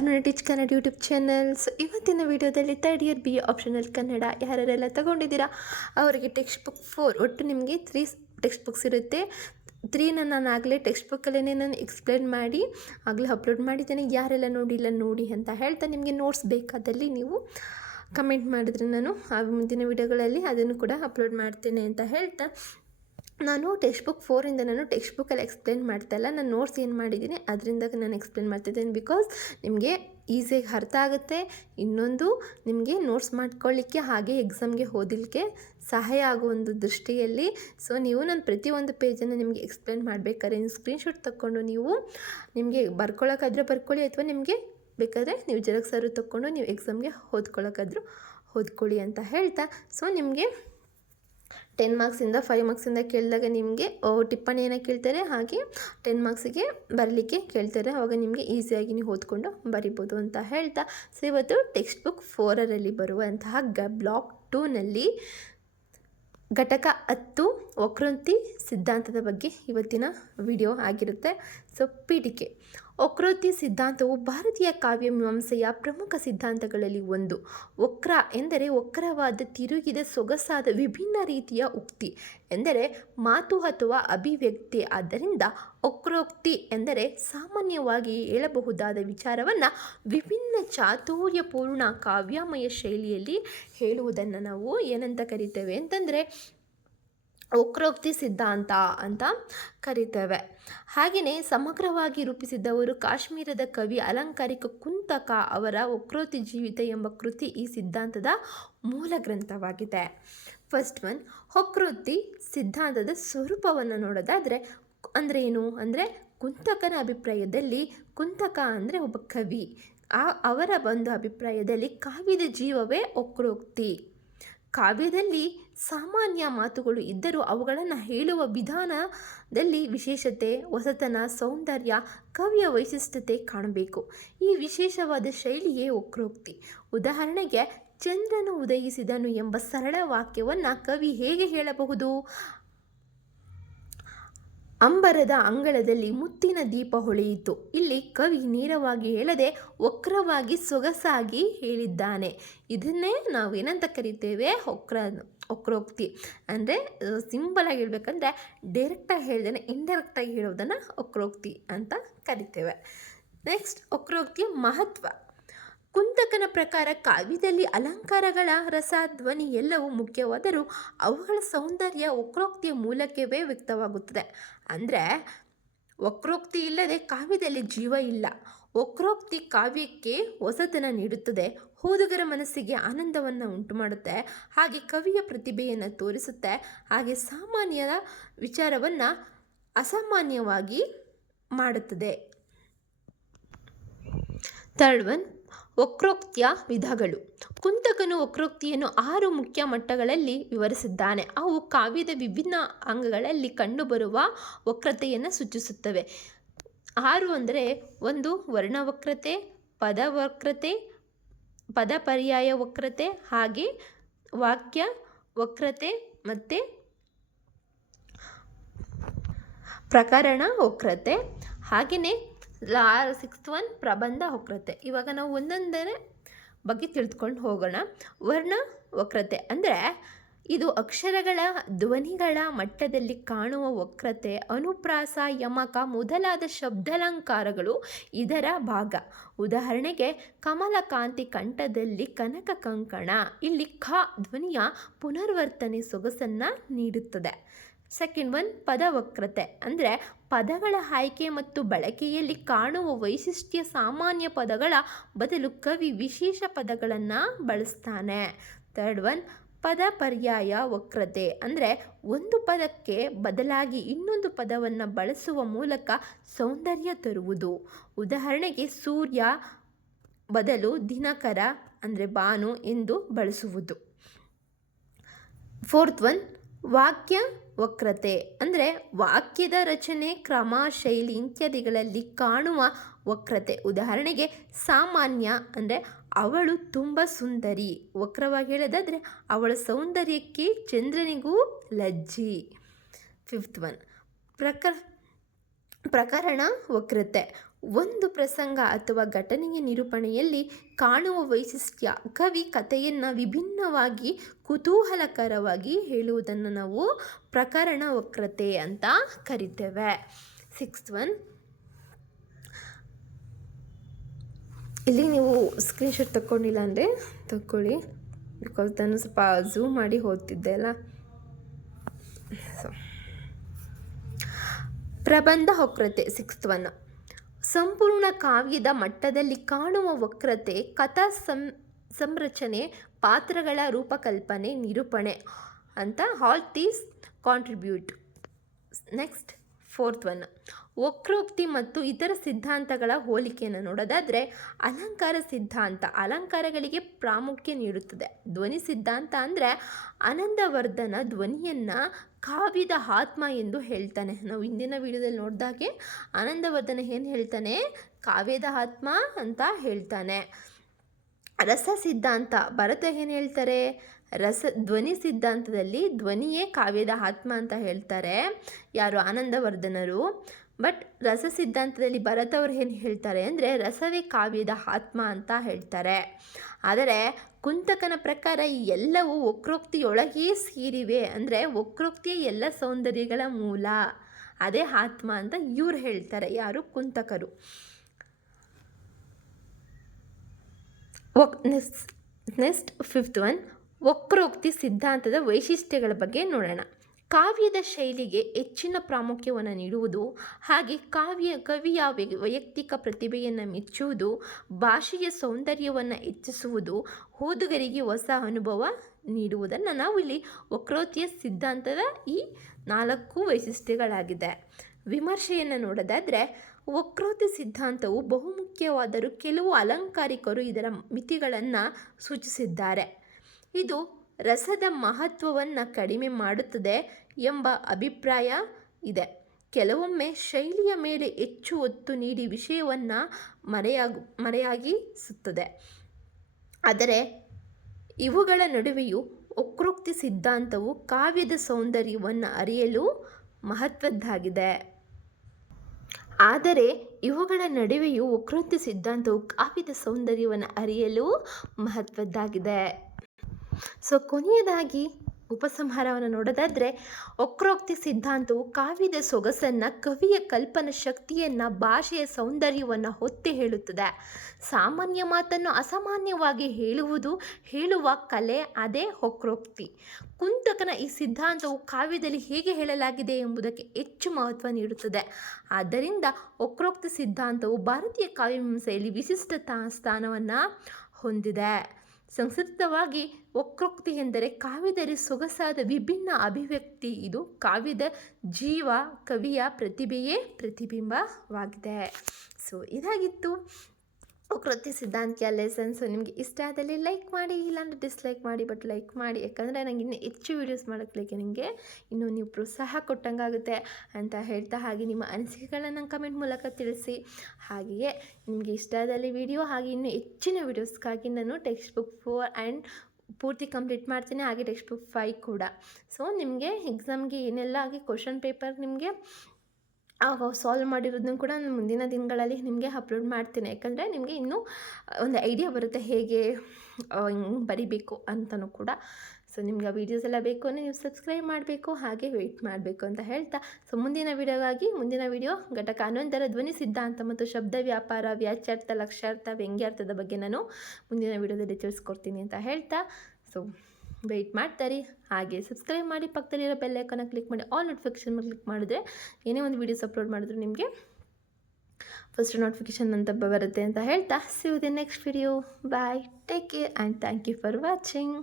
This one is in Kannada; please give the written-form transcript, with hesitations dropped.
Aruna teach Kannada YouTube channels. ಇವತ್ತಿನ ವಿಡಿಯೋದಲ್ಲಿ third year BA optional Kannada ಯಾರೆಲ್ಲ ತಗೊಂಡಿದ್ದೀರಾ ಅವರಿಗೆ ಟೆಕ್ಸ್ಟ್ ಬುಕ್ 4 ಒಟ್ಟು ನಿಮಗೆ 3 ಟೆಕ್ಸ್ಟ್ ಬುಕ್ಸ್ ಇರುತ್ತೆ. 3ನ ನಾನು ಆಗಲೇ ಟೆಕ್ಸ್ಟ್ ಬುಕ್ಕಲ್ಲೇ ನಾನು ಎಕ್ಸ್ಪ್ಲೇನ್ ಮಾಡಿ ಆಗಲೇ ಅಪ್ಲೋಡ್ ಮಾಡಿದ್ದೇನೆ. ಯಾರೆಲ್ಲ ನೋಡಿಲ್ಲ ನೋಡಿ ಅಂತ ಹೇಳ್ತಾ, ನಿಮಗೆ ನೋಟ್ಸ್ ಬೇಕಾದಲ್ಲಿ ನೀವು ಕಮೆಂಟ್ ಮಾಡಿದ್ರೆ ನಾನು ಆ ಮುಂದಿನ ವಿಡಿಯೋಗಳಲ್ಲಿ ಅದನ್ನು ಕೂಡ ಅಪ್ಲೋಡ್ ಮಾಡ್ತೇನೆ ಅಂತ ಹೇಳ್ತಾ, ನಾನು ಟೆಕ್ಸ್ಟ್ ಬುಕ್ 4ಇಂದ ನಾನು ಟೆಕ್ಸ್ಟ್ ಬುಕ್ಕಲ್ಲಿ ಎಕ್ಸ್ಪ್ಲೇನ್ ಮಾಡ್ತಾಯಿಲ್ಲ, ನಾನು ನೋಟ್ಸ್ ಏನು ಮಾಡಿದ್ದೀನಿ ಅದರಿಂದ ನಾನು ಎಕ್ಸ್ಪ್ಲೇನ್ ಮಾಡ್ತಿದ್ದೇನೆ. ಬಿಕಾಸ್ ನಿಮಗೆ ಈಸಿಯಾಗಿ ಅರ್ಥ ಆಗುತ್ತೆ. ಇನ್ನೊಂದು ನಿಮಗೆ ನೋಟ್ಸ್ ಮಾಡ್ಕೊಳ್ಳಿಕ್ಕೆ ಹಾಗೆ ಎಕ್ಸಾಮ್ಗೆ ಓದಲಿಕ್ಕೆ ಸಹಾಯ ಆಗೋ ಒಂದು ದೃಷ್ಟಿಯಲ್ಲಿ. ಸೊ ನೀವು ನಾನು ಪ್ರತಿಯೊಂದು ಪೇಜನ್ನು ನಿಮಗೆ ಎಕ್ಸ್ಪ್ಲೇನ್ ಮಾಡಬೇಕಾದ್ರೆ ನೀವು ಸ್ಕ್ರೀನ್ಶಾಟ್ ತಗೊಂಡು ನೀವು ನಿಮಗೆ ಬರ್ಕೊಳ್ಳೋಕ್ಕಾದ್ರೆ ಬರ್ಕೊಳ್ಳಿ, ಅಥವಾ ನಿಮಗೆ ಬೇಕಾದರೆ ನೀವು ಜೆರಾಕ್ಸರು ತಗೊಂಡು ನೀವು ಎಕ್ಸಾಮ್ಗೆ ಓದ್ಕೊಳ್ಳೋಕ್ಕಾದ್ರೂ ಓದ್ಕೊಳ್ಳಿ ಅಂತ ಹೇಳ್ತಾ, ಸೊ ನಿಮಗೆ 10 ಮಾರ್ಕ್ಸಿಂದ 5 ಮಾರ್ಕ್ಸಿಂದ ಕೇಳಿದಾಗ ನಿಮಗೆ ಟಿಪ್ಪಣಿಯನ್ನು ಕೇಳ್ತಾರೆ, ಹಾಗೆ 10 ಮಾರ್ಕ್ಸಿಗೆ ಬರಲಿಕ್ಕೆ ಕೇಳ್ತಾರೆ. ಆವಾಗ ನಿಮಗೆ ಈಸಿಯಾಗಿ ನೀವು ಓದ್ಕೊಂಡು ಬರಿಬೋದು ಅಂತ ಹೇಳ್ತಾ, ಸೊ ಇವತ್ತು ಟೆಕ್ಸ್ಟ್ ಬುಕ್ 4ರಲ್ಲಿ ಬರುವಂತಹ ಬ್ಲಾಕ್ 2ನಲ್ಲಿ ಘಟಕ 10 ವಕ್ರೋಕ್ತಿ ಸಿದ್ಧಾಂತದ ಬಗ್ಗೆ ಇವತ್ತಿನ ವಿಡಿಯೋ ಆಗಿರುತ್ತೆ. ಸೊ ಪೀಠಿಕೆ. ವಕ್ರೋಕ್ತಿ ಸಿದ್ಧಾಂತವು ಭಾರತೀಯ ಕಾವ್ಯಮೀಮಾಂಸೆಯ ಪ್ರಮುಖ ಸಿದ್ಧಾಂತಗಳಲ್ಲಿ ಒಂದು. ವಕ್ರ ಎಂದರೆ ವಕ್ರವಾದ, ತಿರುಗಿದ, ಸೊಗಸಾದ, ವಿಭಿನ್ನ ರೀತಿಯ ಉಕ್ತಿ ಎಂದರೆ ಮಾತು ಅಥವಾ ಅಭಿವ್ಯಕ್ತಿ. ಆದ್ದರಿಂದ ವಕ್ರೋಕ್ತಿ ಎಂದರೆ ಸಾಮಾನ್ಯವಾಗಿ ಹೇಳಬಹುದಾದ ವಿಚಾರವನ್ನು ವಿಭಿನ್ನ ಚಾತುರ್ಯಪೂರ್ಣ ಕಾವ್ಯಮಯ ಶೈಲಿಯಲ್ಲಿ ಹೇಳುವುದನ್ನು ನಾವು ಏನಂತ ಕರಿತೇವೆ ಅಂತಂದರೆ ವಕ್ರೋಕ್ತಿ ಸಿದ್ಧಾಂತ ಅಂತ ಕರಿತೇವೆ. ಹಾಗೆಯೇ ಸಮಗ್ರವಾಗಿ ರೂಪಿಸಿದವರು ಕಾಶ್ಮೀರದ ಕವಿ ಅಲಂಕಾರಿಕ ಕುಂತಕ ಅವರ ವಕ್ರೋಕ್ತಿ ಜೀವಿತ ಎಂಬ ಕೃತಿ ಈ ಸಿದ್ಧಾಂತದ ಮೂಲ ಗ್ರಂಥವಾಗಿದೆ. ಫಸ್ಟ್ ಒನ್, ವಕ್ರೋಕ್ತಿ ಸಿದ್ಧಾಂತದ ಸ್ವರೂಪವನ್ನು ನೋಡೋದಾದರೆ ಅಂದರೆ ಏನು ಅಂದರೆ, ಕುಂತಕನ ಅಭಿಪ್ರಾಯದಲ್ಲಿ ಕುಂತಕ ಅಂದರೆ ಒಬ್ಬ ಕವಿ, ಅವರ ಒಂದು ಅಭಿಪ್ರಾಯದಲ್ಲಿ ಕಾವ್ಯದ ಜೀವವೇ ವಕ್ರೋಕ್ತಿ. ಕಾವ್ಯದಲ್ಲಿ ಸಾಮಾನ್ಯ ಮಾತುಗಳು ಇದ್ದರೂ ಅವುಗಳನ್ನು ಹೇಳುವ ವಿಧಾನದಲ್ಲಿ ವಿಶೇಷತೆ, ಹೊಸತನ, ಸೌಂದರ್ಯ, ಕವಿಯ ವೈಶಿಷ್ಟ್ಯತೆ ಕಾಣಬೇಕು. ಈ ವಿಶೇಷವಾದ ಶೈಲಿಯೇ ವಕ್ರೋಕ್ತಿ. ಉದಾಹರಣೆಗೆ, ಚಂದ್ರನು ಉದಯಿಸಿದನು ಎಂಬ ಸರಳ ವಾಕ್ಯವನ್ನು ಕವಿ ಹೇಗೆ ಹೇಳಬಹುದು? ಅಂಬರದ ಅಂಗಳದಲ್ಲಿ ಮುತ್ತಿನ ದೀಪ ಹೊಳೆಯಿತು. ಇಲ್ಲಿ ಕವಿ ನೇರವಾಗಿ ಹೇಳದೆ ವಕ್ರವಾಗಿ ಸೊಗಸಾಗಿ ಹೇಳಿದ್ದಾನೆ. ಇದನ್ನೇ ನಾವು ಏನಂತ ಕರಿತೇವೆ? ವಕ್ರೋಕ್ತಿ. ಅಂದರೆ ಸಿಂಪಲಾಗಿ ಹೇಳಬೇಕಂದ್ರೆ ಡೈರೆಕ್ಟಾಗಿ ಹೇಳ್ದೇನೆ ಇಂಡೈರೆಕ್ಟಾಗಿ ಹೇಳೋದನ್ನು ವಕ್ರೋಕ್ತಿ ಅಂತ ಕರಿತೇವೆ. ನೆಕ್ಸ್ಟ್, ವಕ್ರೋಕ್ತಿಯ ಮಹತ್ವ. ಕುಂತಕನ ಪ್ರಕಾರ ಕಾವ್ಯದಲ್ಲಿ ಅಲಂಕಾರಗಳ ರಸ, ಧ್ವನಿ ಎಲ್ಲವೂ ಮುಖ್ಯವಾದರೂ ಅವುಗಳ ಸೌಂದರ್ಯ ವಕ್ರೋಕ್ತಿಯ ಮೂಲಕವೇ ವ್ಯಕ್ತವಾಗುತ್ತದೆ. ಅಂದರೆ ವಕ್ರೋಕ್ತಿ ಇಲ್ಲದೆ ಕಾವ್ಯದಲ್ಲಿ ಜೀವ ಇಲ್ಲ. ವಕ್ರೋಕ್ತಿ ಕಾವ್ಯಕ್ಕೆ ಹೊಸತನ ನೀಡುತ್ತದೆ, ಓದುಗರ ಮನಸ್ಸಿಗೆ ಆನಂದವನ್ನು ಉಂಟು ಮಾಡುತ್ತೆ, ಹಾಗೆ ಕವಿಯ ಪ್ರತಿಭೆಯನ್ನು ತೋರಿಸುತ್ತೆ, ಹಾಗೆ ಸಾಮಾನ್ಯದ ವಿಚಾರವನ್ನು ಅಸಾಮಾನ್ಯವಾಗಿ ಮಾಡುತ್ತದೆ. ಥರ್ಡ್ ಒನ್, ವಕ್ರೋಕ್ತಿಯ ವಿಧಗಳು. ಕುಂತಕನು ವಕ್ರೋಕ್ತಿಯನ್ನು 6 ಮುಖ್ಯ ಮಟ್ಟಗಳಲ್ಲಿ ವಿವರಿಸಿದ್ದಾನೆ. ಅವು ಕಾವ್ಯದ ವಿಭಿನ್ನ ಅಂಗಗಳಲ್ಲಿ ಕಂಡುಬರುವ ವಕ್ರತೆಯನ್ನು ಸೂಚಿಸುತ್ತವೆ. 6 ಅಂದರೆ 1 ವರ್ಣವಕ್ರತೆ, ಪದವಕ್ರತೆ, ಪದಪರ್ಯಾಯ ವಕ್ರತೆ, ಹಾಗೆ ವಾಕ್ಯ ವಕ್ರತೆ ಮತ್ತು ಪ್ರಕರಣ ವಕ್ರತೆ, ಹಾಗೆಯೇ 6th ಒನ್ ಪ್ರಬಂಧ ವಕ್ರತೆ. ಇವಾಗ ನಾವು ಒಂದೊಂದೇ ಬಗ್ಗೆ ತಿಳಿದುಕೊಂಡು ಹೋಗೋಣ. ವರ್ಣ ವಕ್ರತೆ ಅಂದರೆ ಇದು ಅಕ್ಷರಗಳ ಧ್ವನಿಗಳ ಮಟ್ಟದಲ್ಲಿ ಕಾಣುವ ವಕ್ರತೆ. ಅನುಪ್ರಾಸ, ಯಮಕ ಮೊದಲಾದ ಶಬ್ದಾಲಂಕಾರಗಳು ಇದರ ಭಾಗ. ಉದಾಹರಣೆಗೆ, ಕಮಲಕಾಂತಿ ಕಂಠದಲ್ಲಿ ಕನಕ ಕಂಕಣ. ಇಲ್ಲಿ ಕ ಧ್ವನಿಯ ಪುನರ್ವರ್ತನೆ ಸೊಗಸನ್ನು ನೀಡುತ್ತದೆ. ಸೆಕೆಂಡ್ ಒನ್, ಪದವಕ್ರತೆ ಅಂದರೆ ಪದಗಳ ಆಯ್ಕೆ ಮತ್ತು ಬಳಕೆಯಲ್ಲಿ ಕಾಣುವ ವೈಶಿಷ್ಟ್ಯ. ಸಾಮಾನ್ಯ ಪದಗಳ ಬದಲು ಕವಿ ವಿಶೇಷ ಪದಗಳನ್ನು ಬಳಸ್ತಾನೆ. ಥರ್ಡ್ ಒನ್, ಪದ ಪರ್ಯಾಯ ವಕ್ರತೆ ಅಂದರೆ ಒಂದು ಪದಕ್ಕೆ ಬದಲಾಗಿ ಇನ್ನೊಂದು ಪದವನ್ನು ಬಳಸುವ ಮೂಲಕ ಸೌಂದರ್ಯ ತರುವುದು. ಉದಾಹರಣೆಗೆ, ಸೂರ್ಯ ಬದಲು ದಿನಕರ ಅಂದರೆ ಭಾನು ಎಂದು ಬಳಸುವುದು. ಫೋರ್ತ್ ಒನ್, ವಾಕ್ಯ ವಕ್ರತೆ ಅಂದರೆ ವಾಕ್ಯದ ರಚನೆ, ಕ್ರಮ, ಶೈಲಿ ಇತ್ಯಾದಿಗಳಲ್ಲಿ ಕಾಣುವ ವಕ್ರತೆ. ಉದಾಹರಣೆಗೆ, ಸಾಮಾನ್ಯ ಅಂದರೆ ಅವಳು ತುಂಬ ಸುಂದರಿ. ವಕ್ರವಾಗಿ ಹೇಳೋದಾದರೆ ಅವಳ ಸೌಂದರ್ಯಕ್ಕೆ ಚಂದ್ರನಿಗೂ ಲಜ್ಜಿ. ಫಿಫ್ತ್ ಒನ್, ಪ್ರಕರಣ ವಕ್ರತೆ. ಒಂದು ಪ್ರಸಂಗ ಅಥವಾ ಘಟನೆಯ ನಿರೂಪಣೆಯಲ್ಲಿ ಕಾಣುವ ವೈಶಿಷ್ಟ್ಯ. ಕವಿ ಕಥೆಯನ್ನು ವಿಭಿನ್ನವಾಗಿ ಕುತೂಹಲಕರವಾಗಿ ಹೇಳುವುದನ್ನು ನಾವು ಪ್ರಕರಣ ವಕ್ರತೆ ಅಂತ ಕರಿತೇವೆ. 6th ಒನ್, ಇಲ್ಲಿ ನೀವು ಸ್ಕ್ರೀನ್ಶಾಟ್ ತಗೊಂಡಿಲ್ಲ ಅಂದರೆ ತಗೊಳ್ಳಿ, ಬಿಕಾಸ್ ನಾನು ಸ್ವಲ್ಪ ಝೂಮ್ ಮಾಡಿ ಓದ್ತಿದ್ದೆ ಅಲ್ಲ. ಪ್ರಬಂಧ ವಕ್ರತೆ 6th ಒನ್, ಸಂಪೂರ್ಣ ಕಾವ್ಯದ ಮಟ್ಟದಲ್ಲಿ ಕಾಣುವ ವಕ್ರತೆ ಕಥಾ ಸಂರಚನೆ, ಪಾತ್ರಗಳ ರೂಪಕಲ್ಪನೆ, ನಿರೂಪಣೆ ಅಂತ all these contribute. Next 4th one, ವಕ್ರೋಕ್ತಿ ಮತ್ತು ಇತರ ಸಿದ್ಧಾಂತಗಳ ಹೋಲಿಕೆಯನ್ನು ನೋಡೋದಾದರೆ ಅಲಂಕಾರ ಸಿದ್ಧಾಂತ ಅಲಂಕಾರಗಳಿಗೆ ಪ್ರಾಮುಖ್ಯ ನೀಡುತ್ತದೆ. ಧ್ವನಿ ಸಿದ್ಧಾಂತ ಅಂದರೆ ಆನಂದವರ್ಧನ ಧ್ವನಿಯನ್ನು ಕಾವ್ಯದ ಆತ್ಮ ಎಂದು ಹೇಳ್ತಾನೆ. ನಾವು ಹಿಂದಿನ ವಿಡಿಯೋದಲ್ಲಿ ನೋಡಿದಾಗೆ ಆನಂದವರ್ಧನ ಏನು ಹೇಳ್ತಾನೆ, ಕಾವ್ಯದ ಆತ್ಮ ಅಂತ ಹೇಳ್ತಾನೆ. ರಸ ಸಿದ್ಧಾಂತ ಭರತ ಏನು ಹೇಳ್ತಾರೆ, ಧ್ವನಿ ಸಿದ್ಧಾಂತದಲ್ಲಿ ಧ್ವನಿಯೇ ಕಾವ್ಯದ ಆತ್ಮ ಅಂತ ಹೇಳ್ತಾರೆ ಯಾರು, ಆನಂದವರ್ಧನರು. ಬಟ್ ರಸ ಸಿದ್ಧಾಂತದಲ್ಲಿ ಭರತ ಅವರು ಏನು ಹೇಳ್ತಾರೆ ಅಂದರೆ ರಸವೇ ಕಾವ್ಯದ ಆತ್ಮ ಅಂತ ಹೇಳ್ತಾರೆ. ಆದರೆ ಕುಂತಕನ ಪ್ರಕಾರ ಈ ಎಲ್ಲವೂ ವಕ್ರೋಕ್ತಿಯೊಳಗೇ ಸೇರಿವೆ, ಅಂದರೆ ವಕ್ರೋಕ್ತಿಯ ಎಲ್ಲ ಸೌಂದರ್ಯಗಳ ಮೂಲ ಅದೇ ಆತ್ಮ ಅಂತ ಇವ್ರು ಹೇಳ್ತಾರೆ, ಯಾರು, ಕುಂತಕರು. ನೆಕ್ಸ್ಟ್ 5th ಒನ್, ವಕ್ರೋಕ್ತಿ ಸಿದ್ಧಾಂತದ ವೈಶಿಷ್ಟ್ಯಗಳ ಬಗ್ಗೆ ನೋಡೋಣ. ಕಾವ್ಯದ ಶೈಲಿಗೆ ಹೆಚ್ಚಿನ ಪ್ರಾಮುಖ್ಯವನ್ನು ನೀಡುವುದು, ಹಾಗೆ ಕವಿಯ ವೈಯಕ್ತಿಕ ಪ್ರತಿಭೆಯನ್ನು ಮೆಚ್ಚುವುದು, ಭಾಷೆಯ ಸೌಂದರ್ಯವನ್ನು ಹೆಚ್ಚಿಸುವುದು, ಓದುಗರಿಗೆ ಹೊಸ ಅನುಭವ ನೀಡುವುದನ್ನು ನಾವು ಇಲ್ಲಿ ವಕ್ರೋಕ್ತಿಯ ಸಿದ್ಧಾಂತದ ಈ 4 ವೈಶಿಷ್ಟ್ಯಗಳಾಗಿದೆ. ವಿಮರ್ಶೆಯನ್ನು ನೋಡೋದಾದರೆ ವಕ್ರೋಕ್ತಿ ಸಿದ್ಧಾಂತವು ಬಹುಮುಖ್ಯವಾದರೂ ಕೆಲವು ಅಲಂಕಾರಿಕರು ಇದರ ಮಿತಿಗಳನ್ನು ಸೂಚಿಸಿದ್ದಾರೆ. ಇದು ರಸದ ಮಹತ್ವವನ್ನು ಕಡಿಮೆ ಮಾಡುತ್ತದೆ ಎಂಬ ಅಭಿಪ್ರಾಯ ಇದೆ. ಕೆಲವೊಮ್ಮೆ ಶೈಲಿಯ ಮೇಲೆ ಹೆಚ್ಚು ಒತ್ತು ನೀಡಿ ವಿಷಯವನ್ನು ಮರೆಯಾಗಿಸುತ್ತದೆ. ಆದರೆ ಇವುಗಳ ನಡುವೆಯೂ ವಕ್ರೋಕ್ತಿ ಸಿದ್ಧಾಂತವು ಕಾವ್ಯದ ಸೌಂದರ್ಯವನ್ನು ಅರಿಯಲು ಮಹತ್ವದ್ದಾಗಿದೆ. ಸೊ ಕೊನೆಯದಾಗಿ ಉಪಸಂಹಾರವನ್ನು ನೋಡೋದಾದರೆ ವಕ್ರೋಕ್ತಿ ಸಿದ್ಧಾಂತವು ಕಾವ್ಯದ ಸೊಗಸನ್ನು, ಕವಿಯ ಕಲ್ಪನಾ ಶಕ್ತಿಯನ್ನು, ಭಾಷೆಯ ಸೌಂದರ್ಯವನ್ನು ಒತ್ತಿ ಹೇಳುತ್ತದೆ. ಸಾಮಾನ್ಯ ಮಾತನ್ನು ಅಸಾಮಾನ್ಯವಾಗಿ ಹೇಳುವ ಕಲೆ ಅದೇ ವಕ್ರೋಕ್ತಿ. ಕುಂತಕನ ಈ ಸಿದ್ಧಾಂತವು ಕಾವ್ಯದಲ್ಲಿ ಹೇಗೆ ಹೇಳಲಾಗಿದೆ ಎಂಬುದಕ್ಕೆ ಹೆಚ್ಚು ಮಹತ್ವ ನೀಡುತ್ತದೆ. ಆದ್ದರಿಂದ ವಕ್ರೋಕ್ತಿ ಸಿದ್ಧಾಂತವು ಭಾರತೀಯ ಕಾವ್ಯಮೀಮಾಂಸೆಯಲ್ಲಿ ವಿಶಿಷ್ಟ ಸ್ಥಾನವನ್ನು ಹೊಂದಿದೆ. ಸಂಕ್ಷಿಪ್ತವಾಗಿ ವಕ್ರೋಕ್ತಿ ಎಂದರೆ ಕಾವ್ಯದಲ್ಲಿ ಸೊಗಸಾದ ವಿಭಿನ್ನ ಅಭಿವ್ಯಕ್ತಿ. ಇದು ಕಾವ್ಯದ ಜೀವ, ಕವಿಯ ಪ್ರತಿಭೆಯೇ ಪ್ರತಿಬಿಂಬವಾಗಿದೆ. ಸೊ ಇದಾಗಿತ್ತು ವಕ್ರೋಕ್ತಿ ಸಿದ್ಧಾಂತ ಲೆಸನ್ಸು. ನಿಮಗೆ ಇಷ್ಟ ಆದಲ್ಲಿ ಲೈಕ್ ಮಾಡಿ, ಇಲ್ಲಾಂದರೆ ಡಿಸ್ಲೈಕ್ ಮಾಡಿ. ಬಟ್ ಲೈಕ್ ಮಾಡಿ, ಯಾಕಂದರೆ ನನಗೆ ಇನ್ನೂ ಹೆಚ್ಚು ವೀಡಿಯೋಸ್ ಮಾಡೋಕ್ಕೆ ನಿಮಗೆ ಇನ್ನೂ ನೀವು ಪ್ರೋತ್ಸಾಹ ಕೊಟ್ಟಂಗಾಗುತ್ತೆ ಅಂತ ಹೇಳ್ತಾ, ಹಾಗೆ ನಿಮ್ಮ ಅನಿಸಿಕೆಗಳನ್ನು ಕಮೆಂಟ್ ಮೂಲಕ ತಿಳಿಸಿ. ಹಾಗೆಯೇ ನಿಮಗೆ ಇಷ್ಟ ಆದಲ್ಲಿ ವಿಡಿಯೋ, ಹಾಗೆ ಇನ್ನೂ ಹೆಚ್ಚಿನ ವೀಡಿಯೋಸ್ಗಾಗಿ ನಾನು ಟೆಕ್ಸ್ಟ್ ಬುಕ್ 4 ಆ್ಯಂಡ್ ಪೂರ್ತಿ ಕಂಪ್ಲೀಟ್ ಮಾಡ್ತೀನಿ, ಹಾಗೆ ಟೆಕ್ಸ್ಟ್ ಬುಕ್ 5 ಕೂಡ. ಸೊ ನಿಮಗೆ ಎಕ್ಸಾಮ್ಗೆ ಏನೆಲ್ಲ ಆಗಿ ಕ್ವಶನ್ ಪೇಪರ್ ನಿಮಗೆ ಸಾಲ್ವ್ ಮಾಡಿರೋದನ್ನು ಕೂಡ ನಾನು ಮುಂದಿನ ದಿನಗಳಲ್ಲಿ ನಿಮಗೆ ಅಪ್ಲೋಡ್ ಮಾಡ್ತೀನಿ. ಯಾಕಂದರೆ ನಿಮಗೆ ಇನ್ನೂ ಒಂದು ಐಡಿಯಾ ಬರುತ್ತೆ ಹೇಗೆ ಬರಿಬೇಕು ಅಂತಲೂ ಕೂಡ. ಸೊ ನಿಮ್ಗೆ ಆ ವೀಡಿಯೋಸ್ ಎಲ್ಲ ಬೇಕು ಅಂದರೆ ನೀವು ಸಬ್ಸ್ಕ್ರೈಬ್ ಮಾಡಬೇಕು, ಹಾಗೆ ವೆಯ್ಟ್ ಮಾಡಬೇಕು ಅಂತ ಹೇಳ್ತಾ, ಸೊ ಮುಂದಿನ ವಿಡಿಯೋ ಘಟಕ 11ರ ಧ್ವನಿ ಸಿದ್ಧಾಂತ ಮತ್ತು ಶಬ್ದ ವ್ಯಾಪಾರ, ವ್ಯಾಚ್ಯಾರ್ಥ, ಲಕ್ಷ್ಯಾರ್ಥ, ವ್ಯಂಗ್ಯಾರ್ಥದ ಬಗ್ಗೆ ನಾನು ಮುಂದಿನ ವಿಡಿಯೋದಲ್ಲಿ ತಿಳಿಸ್ಕೊಡ್ತೀನಿ ಅಂತ ಹೇಳ್ತಾ, ಸೊ ವೆಯ್ಟ್ ಮಾಡ್ತಾರೆ. ಹಾಗೆ ಸಬ್ಸ್ಕ್ರೈಬ್ ಮಾಡಿ, ಪಕ್ಕದಲ್ಲಿರೋ ಬೆಲ್ ಐಕಾನ ಕ್ಲಿಕ್ ಮಾಡಿ, ಆಲ್ ನೋಟಿಫಿಕೇಷನ್ ಮೇಲೆ ಕ್ಲಿಕ್ ಮಾಡಿದ್ರೆ ಏನೇ ಒಂದು ವೀಡಿಯೋಸ್ ಅಪ್ಲೋಡ್ ಮಾಡಿದ್ರು ನಿಮಗೆ ಫಸ್ಟ್ ನೋಟಿಫಿಕೇಷನ್ ಅಂತ ಬರುತ್ತೆ ಅಂತ ಹೇಳ್ತಾ, see you the next video. Bye, take care and thank you for watching.